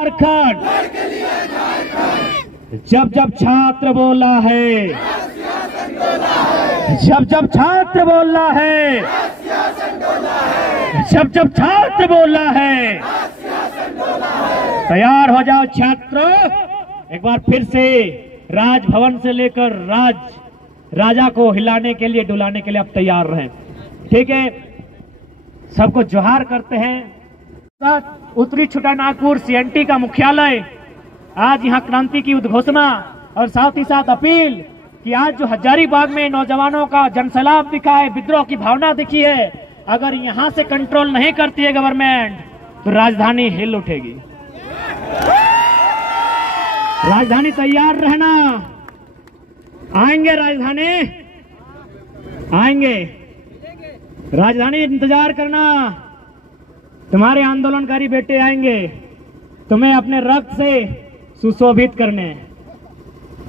झारखंड जब जब छात्र बोला है, जब जब छात्र बोला है, जब जब छात्र बोला है, तैयार हो जाओ छात्रों। एक बार फिर से राजभवन से लेकर राजा को हिलाने के लिए, डुलाने के लिए आप तैयार रहें। ठीक है, सबको जोहार करते हैं। उत्तरी छोटानागपुर सीएनटी का मुख्यालय, आज यहाँ क्रांति की उद्घोषणा और साथ ही साथ अपील कि आज जो हजारीबाग में नौजवानों का जनसैलाब दिखा है, विद्रोह की भावना दिखी है, अगर यहाँ से कंट्रोल नहीं करती है गवर्नमेंट तो राजधानी हिल उठेगी। राजधानी तैयार रहना, आएंगे राजधानी, आएंगे राजधानी, इंतजार करना। तुम्हारे आंदोलनकारी बेटे आएंगे तुम्हें अपने रक्त से सुशोभित करने।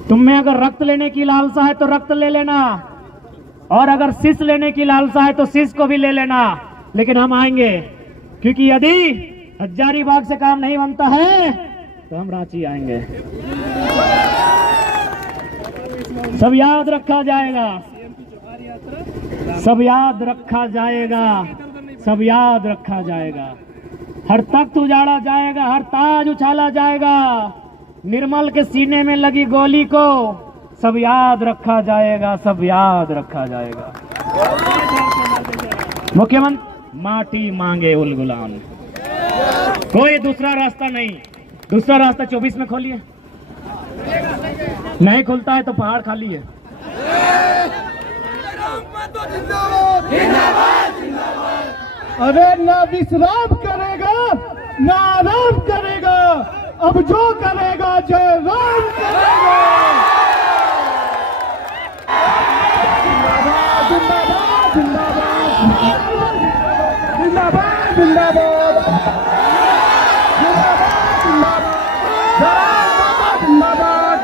तुम्हें अगर रक्त लेने की लालसा है तो रक्त ले लेना, और अगर शीश लेने की लालसा है तो शीश को भी ले लेना। लेकिन हम आएंगे, क्योंकि यदि हजारीबाग से काम नहीं बनता है तो हम रांची आएंगे। सब याद रखा जाएगा, सब याद रखा जाएगा, सब याद रखा जाएगा। हर तख्त उजाड़ा जाएगा, हर ताज उछाला जाएगा, निर्मल के सीने में लगी गोली को सब याद रखा जाएगा, सब याद रखा जाएगा। मुख्यमंत्री माटी मांगे उल गुलाम, कोई दूसरा रास्ता नहीं। दूसरा रास्ता 24 में खोलिए, नहीं खुलता है तो पहाड़ खाली है। अरे ना विश्राम करेगा ना आराम करेगा, अब जो करेगा जय राम करेगा। जिंदाबाद जिंदाबाद जिंदाबाद जिंदाबाद जिंदाबाद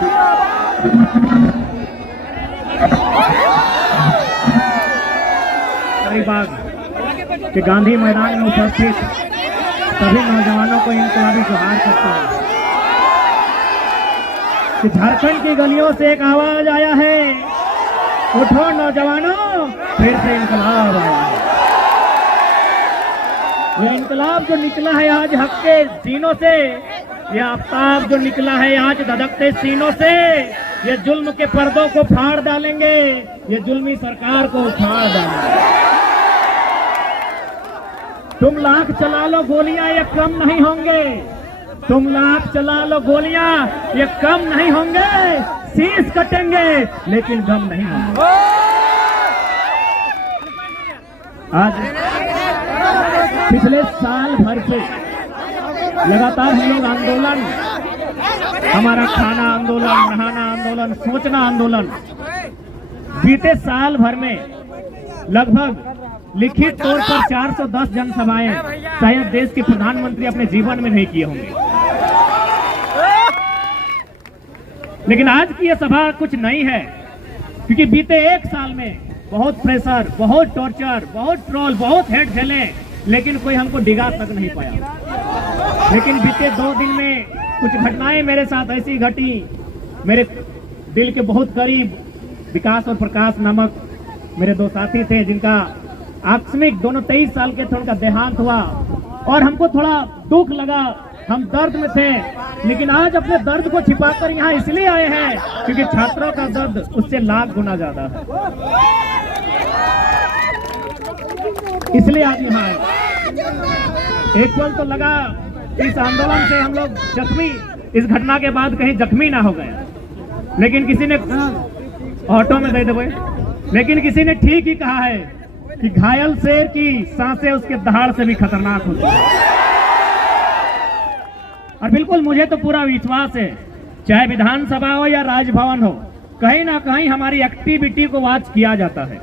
हजारीबाग के गांधी मैदान में उपस्थित सभी नौजवानों को इनकलाबी जोहार करते हैं कि झारखंड की गलियों से एक आवाज आया है, उठो नौजवानों, फिर से इनकलाब आया है। ये इनकलाब जो निकला है आज हक के सीनों से, ये आफ्ताब जो निकला है आज धधकते सीनों से, ये जुल्म के पर्दों को फाड़ डालेंगे, ये जुल्मी सरकार को उखाड़ डालेंगे। तुम लाख चला लो गोलियां, ये कम नहीं होंगे। तुम लाख चला लो गोलियां, ये कम नहीं होंगे। शीश कटेंगे लेकिन गम नहीं होंगे। आज पिछले साल भर से लगातार हम लोग आंदोलन, हमारा खाना आंदोलन, नहाना आंदोलन, सोचना आंदोलन, बीते साल भर में लगभग लिखित तौर पर 410 जनसभाएं शायद देश के प्रधानमंत्री अपने जीवन में नहीं किए होंगे। लेकिन आज की यह सभा कुछ नई है, क्योंकि बीते एक साल में बहुत प्रेशर, बहुत टॉर्चर, बहुत ट्रोल, बहुत हेट झेले, लेकिन कोई हमको डिगा तक नहीं पाया। लेकिन बीते 2 दिन में कुछ घटनाएं मेरे साथ ऐसी घटी, मेरे दिल के बहुत करीब विकास और प्रकाश नामक मेरे 2 साथी थे, जिनका आकस्मिक, दोनों 23 साल के थे, उनका देहांत हुआ और हमको थोड़ा दुख लगा, हम दर्द में थे। लेकिन आज अपने दर्द को छिपाकर यहाँ इसलिए आए हैं क्योंकि छात्रों का दर्द उससे लाख गुना ज्यादा है, इसलिए आज यहाँ आए। एक पल तो लगा इस आंदोलन से हम लोग जख्मी, इस घटना के बाद कहीं जख्मी ना हो गए, लेकिन किसी ने ऑटो में दे दे, लेकिन किसी ने ठीक ही कहा है कि घायल शेर की सांसें उसके दहाड़ से भी खतरनाक होती है। और बिल्कुल मुझे तो पूरा विश्वास है, चाहे विधानसभा हो या राजभवन हो, कहीं ना कहीं हमारी एक्टिविटी को वॉच किया जाता है।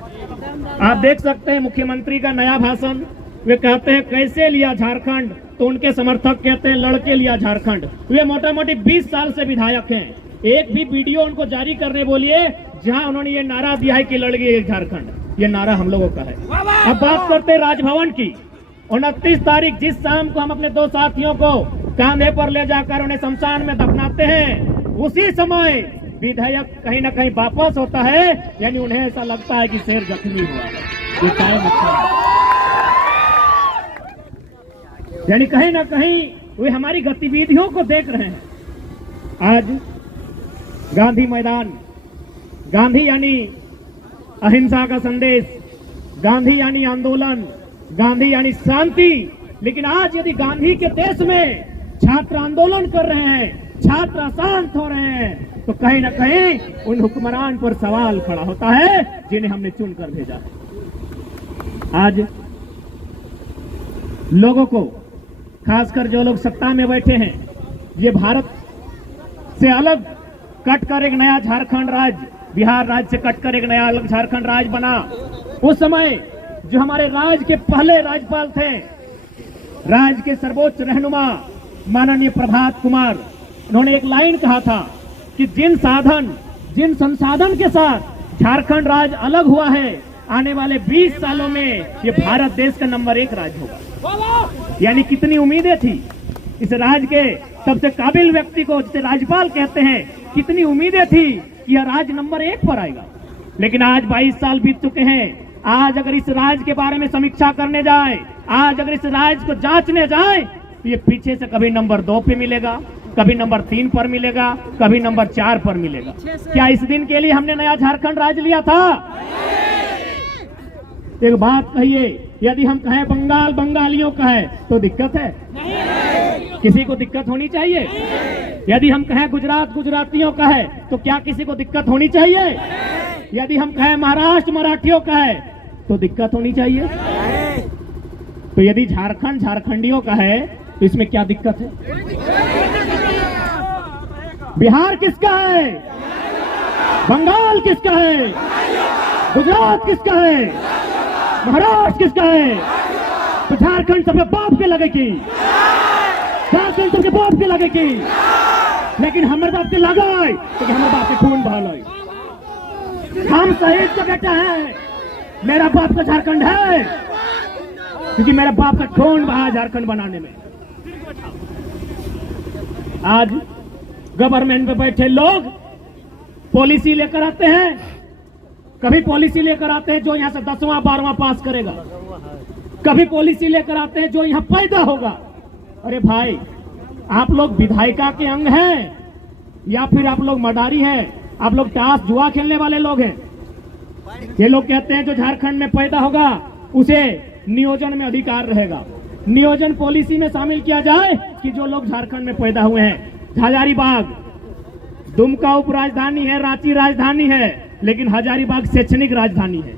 आप देख सकते हैं मुख्यमंत्री का नया भाषण, वे कहते हैं कैसे लिया झारखंड, तो उनके समर्थक कहते हैं लड़के लिया झारखंड। वे मोटा मोटी 20 साल से विधायक हैं, एक भी वीडियो उनको जारी करने बोलिए जहां उन्होंने ये नारा दिया है कि लड़ गए झारखंड, ये नारा हम लोगों का है। अब बात करते हैं राजभवन की। 29 तारीख जिस शाम को हम अपने 2 साथियों को कांधे पर ले जाकर उन्हें शमशान में दफनाते हैं, उसी समय विधेयक कहीं ना कहीं वापस होता है। यानी उन्हें ऐसा लगता है कि शेर जख्मी हुआ है, ये टाइम अच्छा है। यानी कहीं ना कहीं वे हमारी गतिविधियों को देख रहे हैं। आज गांधी मैदान, गांधी यानी अहिंसा का संदेश, गांधी यानी आंदोलन, गांधी यानी शांति। लेकिन आज यदि गांधी के देश में छात्र आंदोलन कर रहे हैं, छात्र अशांत हो रहे हैं, तो कहीं ना कहीं उन हुक्मरान पर सवाल खड़ा होता है जिन्हें हमने चुनकर भेजा। आज लोगों को, खासकर जो लोग सत्ता में बैठे हैं, ये भारत से अलग कटकर एक नया झारखंड राज्य, बिहार राज्य से कटकर एक नया अलग झारखंड राज्य बना। उस समय जो हमारे राज्य के पहले राज्यपाल थे, राज्य के सर्वोच्च रहनुमा माननीय प्रभात कुमार, उन्होंने एक लाइन कहा था कि जिन संसाधन के साथ झारखंड राज्य अलग हुआ है, आने वाले 20 सालों में ये भारत देश का नंबर 1 राज्य होगा। यानी कितनी उम्मीदें थी इस राज्य के सबसे काबिल व्यक्ति को, जिसे राज्यपाल कहते हैं, कितनी उम्मीदें थी कि यह राज्य नंबर 1 पर आएगा। लेकिन आज 22 साल बीत चुके हैं। आज अगर इस राज्य के बारे में समीक्षा करने जाए, आज अगर इस राज्य को जांचने जाए, तो ये पीछे से कभी नंबर 2 पे मिलेगा, कभी नंबर 3 पर मिलेगा, कभी नंबर 4 पर मिलेगा। क्या इस दिन के लिए हमने नया झारखंड राज्य लिया था? एक बात कहिए, यदि हम कहें बंगाल बंगालियों का है तो दिक्कत है? नहीं। किसी को दिक्कत होनी चाहिए? यदि हम कहें गुजरात गुजरातियों का है तो क्या किसी को दिक्कत होनी चाहिए? यदि हम कहें महाराष्ट्र मराठियों का है तो दिक्कत होनी चाहिए? तो यदि झारखंड झारखंडियों का है तो इसमें क्या दिक्कत है? बिहार किसका है? बंगाल किसका है? गुजरात किसका है? महाराष्ट्र किसका है? तो झारखंड सबके बाप के लगे की, झारखंड सबके बाप के लगे की। लेकिन हमारे बाप के लगाए तो हमारे बाप के खून बहाए। हम शहीद का बेटा है, मेरा बाप का झारखंड है, क्योंकि मेरा बाप का खून बहा झारखंड बनाने में। आज गवर्नमेंट में बैठे लोग पॉलिसी लेकर आते हैं, कभी पॉलिसी लेकर आते हैं जो यहां से 10वां 12वां पास करेगा, कभी पॉलिसी लेकर आते हैं जो यहां पैदा होगा। अरे भाई, आप लोग विधायिका के अंग हैं या फिर आप लोग मडारी हैं? आप लोग ताश जुआ खेलने वाले लोग हैं। ये लोग कहते हैं जो झारखंड में पैदा होगा उसे नियोजन में अधिकार रहेगा। नियोजन पॉलिसी में शामिल किया जाए कि जो लोग झारखंड में पैदा हुए हैं। हजारीबाग दुमका उप राजधानी है, रांची राजधानी है, लेकिन हजारीबाग शैक्षणिक राजधानी है।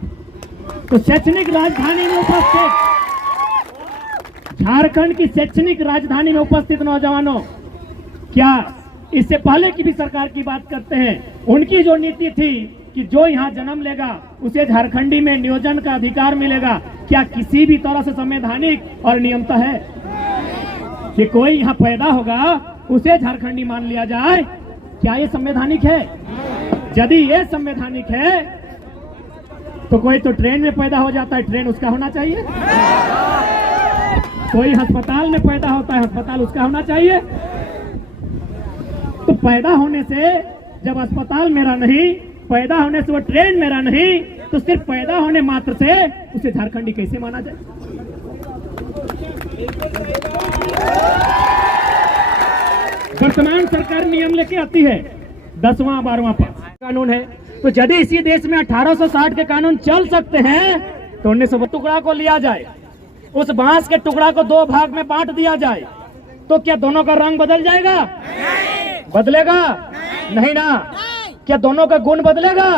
तो शैक्षणिक राजधानी में उपस्थित, झारखंड की शैक्षणिक राजधानी में उपस्थित नौजवानों, क्या इससे पहले की भी सरकार की बात करते हैं, उनकी जो नीति थी कि जो यहाँ जन्म लेगा उसे झारखंडी में नियोजन का अधिकार मिलेगा, क्या किसी भी तरह से संवैधानिक और नियमता है कि कोई यहाँ पैदा होगा उसे झारखंडी मान लिया जाए? क्या ये संवैधानिक है? यदि ये संवैधानिक है तो कोई तो ट्रेन में पैदा हो जाता है, ट्रेन उसका होना चाहिए। कोई अस्पताल में पैदा होता है, अस्पताल उसका होना चाहिए। तो पैदा होने से जब अस्पताल मेरा नहीं, पैदा होने से वो ट्रेन मेरा नहीं, तो सिर्फ पैदा होने मात्र से उसे झारखंडी कैसे माना जाए? वर्तमान सरकार नियम लेके आती है 10वां 12वां पास कानून है। तो यदि इसी देश में 1860 के कानून चल सकते हैं तो 1900 टुकड़ा को लिया जाए, उस बांस के टुकड़ा को 2 भाग में बांट दिया जाए, तो क्या दोनों का रंग बदल जाएगा? बदलेगा नहीं ना। क्या दोनों का गुण बदलेगा?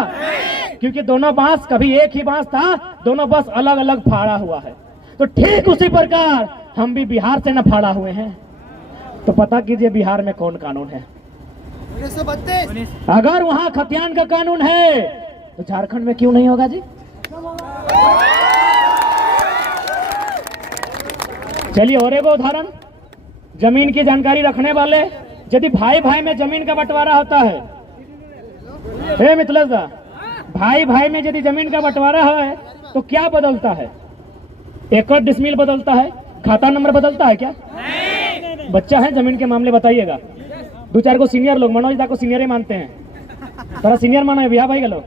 क्योंकि दोनों बांस कभी एक ही बांस था, दोनों बस अलग अलग फाड़ा हुआ है। तो ठीक उसी प्रकार हम भी बिहार से न फाड़ा हुए हैं। तो पता कीजिए बिहार में कौन कानून है। 1932 अगर वहां खतियान का कानून है तो झारखंड में क्यों नहीं होगा जी? चलिए और एक उदाहरण, जमीन की जानकारी रखने वाले, यदि भाई भाई में जमीन का बंटवारा होता है, हे मिथिलेश दा, भाई भाई में यदि जमीन का बंटवारा है तो क्या बदलता है? एकड़ डिसमिल बदलता है, खाता नंबर बदलता है क्या? बच्चा है जमीन के मामले बताइएगा। दो चार को सीनियर लोग, मनोज दा को सीनियर ही मानते हैं, थोड़ा सीनियर मानो है भैया भाई का लोग।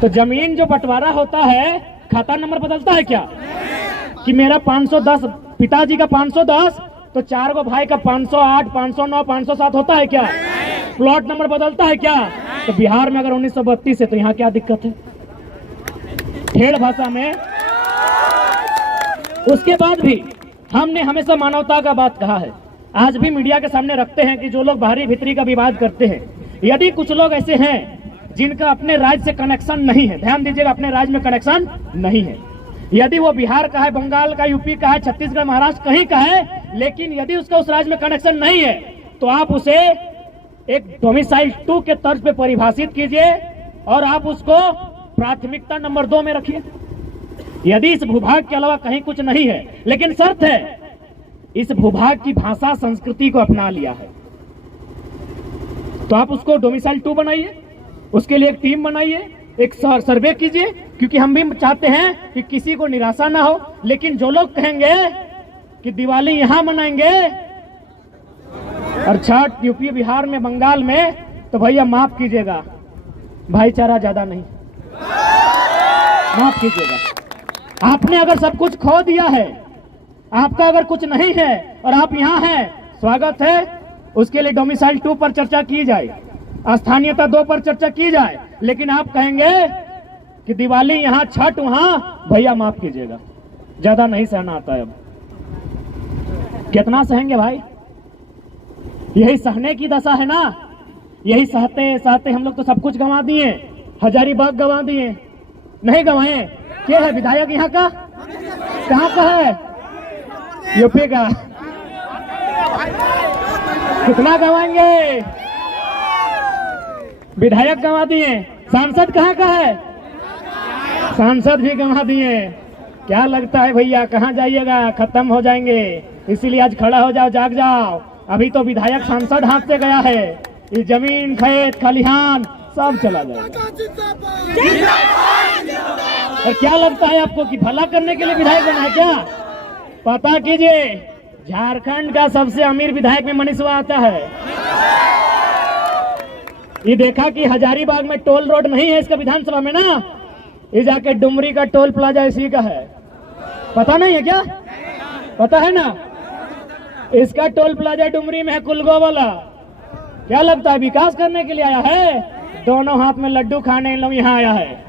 तो जमीन जो बंटवारा होता है, खाता नंबर बदलता है क्या? कि मेरा 510, पिताजी का 510, तो चार को भाई का 508, 509, 507 होता है क्या? प्लॉट नंबर बदलता है क्या? तो बिहार में अगर 1932 है तो यहाँ क्या दिक्कत है? ठेड़ भाषा में। उसके बाद भी हमने हमेशा मानवता का बात कहा है, आज भी मीडिया के सामने रखते हैं कि जो लोग बाहरी भीतरी का विवाद करते हैं, यदि कुछ लोग ऐसे हैं जिनका अपने राज्य से कनेक्शन नहीं है, ध्यान दीजिएगा, अपने राज्य में कनेक्शन नहीं है, यदि वो बिहार का है, बंगाल का, यूपी का है, छत्तीसगढ़, महाराष्ट्र कहीं का है, लेकिन यदि उसका उस राज्य में कनेक्शन नहीं है तो आप उसे एक डोमिसाइल 2 के तर्ज पे परिभाषित कीजिए और आप उसको प्राथमिकता नंबर 2 में रखिए। यदि इस भूभाग के अलावा कहीं कुछ नहीं है, लेकिन शर्त है इस भूभाग की भाषा संस्कृति को अपना लिया है, तो आप उसको डोमिसाइल 2 बनाइए, उसके लिए एक टीम बनाइए, एक सर्वे कीजिए, क्योंकि हम भी चाहते हैं कि किसी को निराशा ना हो। लेकिन जो लोग कहेंगे कि दिवाली यहां मनाएंगे और छठ यूपी, बिहार में, बंगाल में, तो भैया माफ कीजिएगा, भाईचारा ज्यादा नहीं, माफ कीजिएगा। आपने अगर सब कुछ खो दिया है, आपका अगर कुछ नहीं है और आप यहाँ हैं, स्वागत है, उसके लिए डोमिसाइल 2 पर चर्चा की जाए, स्थानीयता 2 पर चर्चा की जाए। लेकिन आप कहेंगे कि दिवाली यहाँ, छठ वहां, भैया माफ कीजिएगा, ज्यादा नहीं सहना आता है। अब कितना सहेंगे भाई? यही सहने की दशा है ना। यही सहते सहते हम लोग तो सब कुछ गंवा दिए, हजारीबाग गंवा दिए, नहीं गंवाए? क्या है विधायक यहाँ का? कहाँ का है? यूपी का। कितना गंवाएंगे? विधायक गंवा दिए, सांसद कहाँ का है? सांसद भी गंवा दिए। क्या लगता है भैया कहाँ जाइएगा? खत्म हो जाएंगे। इसीलिए आज खड़ा हो जाओ, जाग जाओ। अभी तो विधायक सांसद हाथ से गया है, ये जमीन, खेत, खलिहान सब चला जाएगा। और क्या लगता है आपको कि भला करने के लिए विधायक बना है क्या? पता कीजिए, झारखंड का सबसे अमीर विधायक में मनीषवा आता है। ये देखा कि हजारीबाग में टोल रोड नहीं है इसका विधानसभा में ना, ये जाके डुमरी का टोल प्लाजा इसी का है। पता नहीं है क्या? पता है ना, इसका टोल प्लाजा डुमरी में है, कुलगो वाला। क्या लगता है विकास करने के लिए आया है? दोनों हाथ में लड्डू खाने इन लोग यहाँ आया है।